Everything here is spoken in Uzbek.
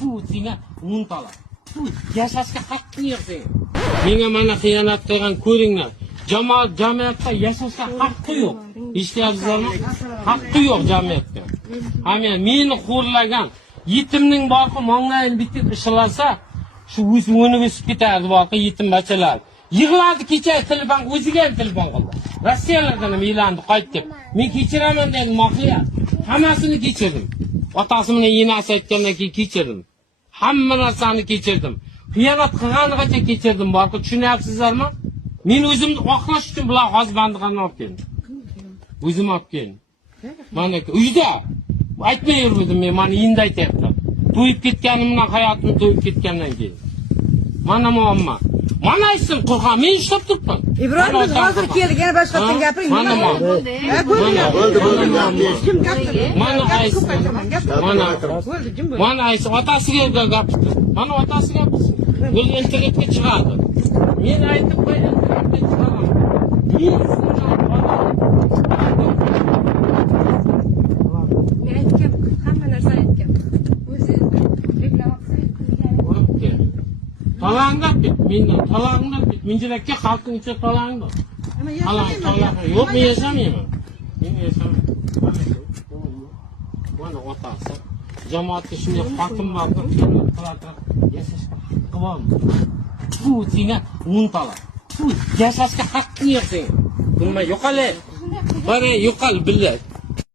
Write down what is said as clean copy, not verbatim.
Bu senga 10 tala. Yashashga haqqing yo'q senga. Menga mana xiyonat qilgan ko'ringlar. Jamiyatda yashashga haqqi yo'q. Eshityapsizlarmi? Haqqi yo'q jamiyatga. Hamma meni xo'rlagan yetimning borqi monglayini bitib ishlasa, shu o'sib o'sib ketardi borqi yetim bachalar. Yig'ladi kecha telefon o'ziga ham telefon qildi. Rossiyalardan ham e'landi qayt deb. Men kechiraman dedim mahliya. Hammasini kechirdim. Otasi bilan enasi aytgandan keyin kechirdim. Hamma narsani kechirdim. Xiyonat qilganigacha kechirdim borqi, tushunyapsizlarmi? Men o'zimni oqlash uchun bular hozbandligini olib keldim. O'zim olib keldim. Mana uyda aytmay yurdim men, mana endi aytyapman. To'yib ketganimdan, hayotim to'yib ketgandan keyin. Mana muammo. Mana aytsin Qur'on, men ishlab turibman. Ibrohim biz hozir keldik, yana boshqatdan gapiring. Mana bo'ldi. Mana aytsin. Mana aytsin, otasiga gapirdi. Mana otasiga gapirsin. Bu internetga chiqardi. Men aytib qo'ydim, internetga chiqaraman. Men aytgan, hamma narsa aytgan. O'zi reklama qilsa, talanglar bit, mendan talanglar bit. Minjirakka xalqning ichida talanglar. Talang. Yo'q, men yashamayman. Men yashamayman. Mana otasi. Jamoatga shunday xotin bordir, qiladi. Yashashga haqqi bormi? Bu senga 10 tala. Bu yashashga haqqing yo'q senga. Nima yo'qale? Bari yo'qal billah.